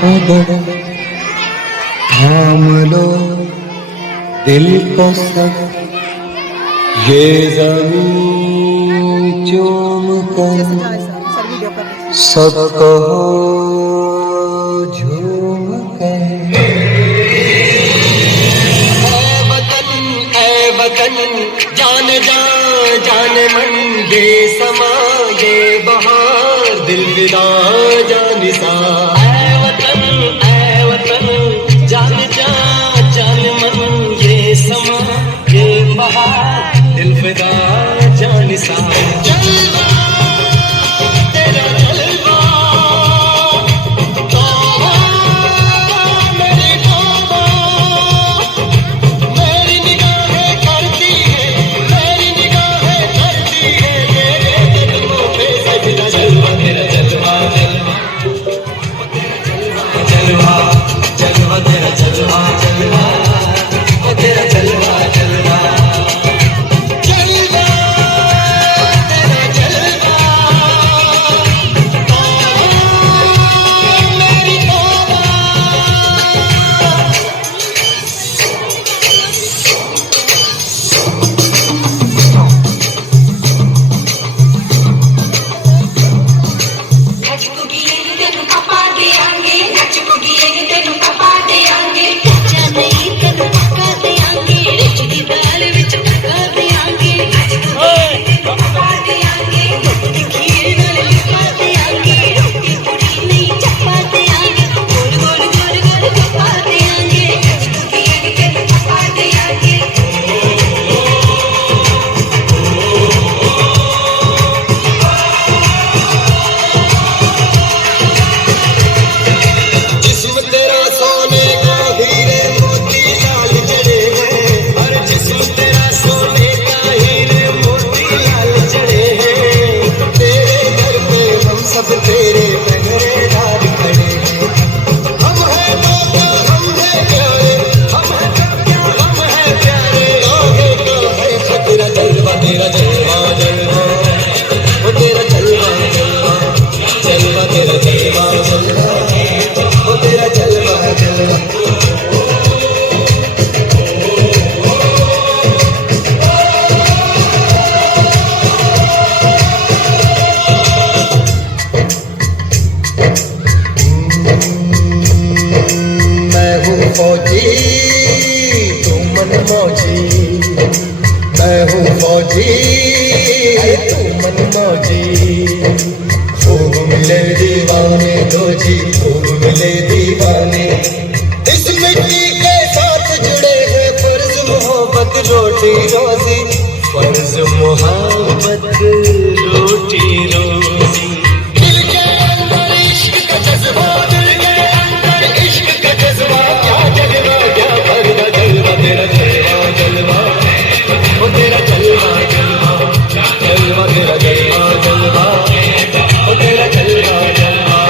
कदम थाम लो दिल को सब ये ज़मीं चूम कर सब कहो झूम कर। ऐ वतन जान जा जान मन ये समा ये बहार दिल विदा जानिसा। ऐ वतन जान जा जान मन ये समा ये बहार दिल विदा जानिसा। फौजी तू मन मौजी, मैं हूँ फौजी तू मन मौजी। खूब मिले दीवाने दो जी, खूब मिले दीवाने। इस मिट्टी के साथ जुड़े हैं फर्ज मोहब्बत रोटी रोजी, फर्ज मोहब्बत रोटी रोजी। दिल के अंदर इश्क का जज्बा, दिल के अंदर इश्क का जज्बा, क्या जलवा क्या भरवा जलवा तेरा जलवा जलवा, ओ तेरा जलवा जलवा जलवा तेरा जलवा जलवा, ओ तेरा जलवा जलवा।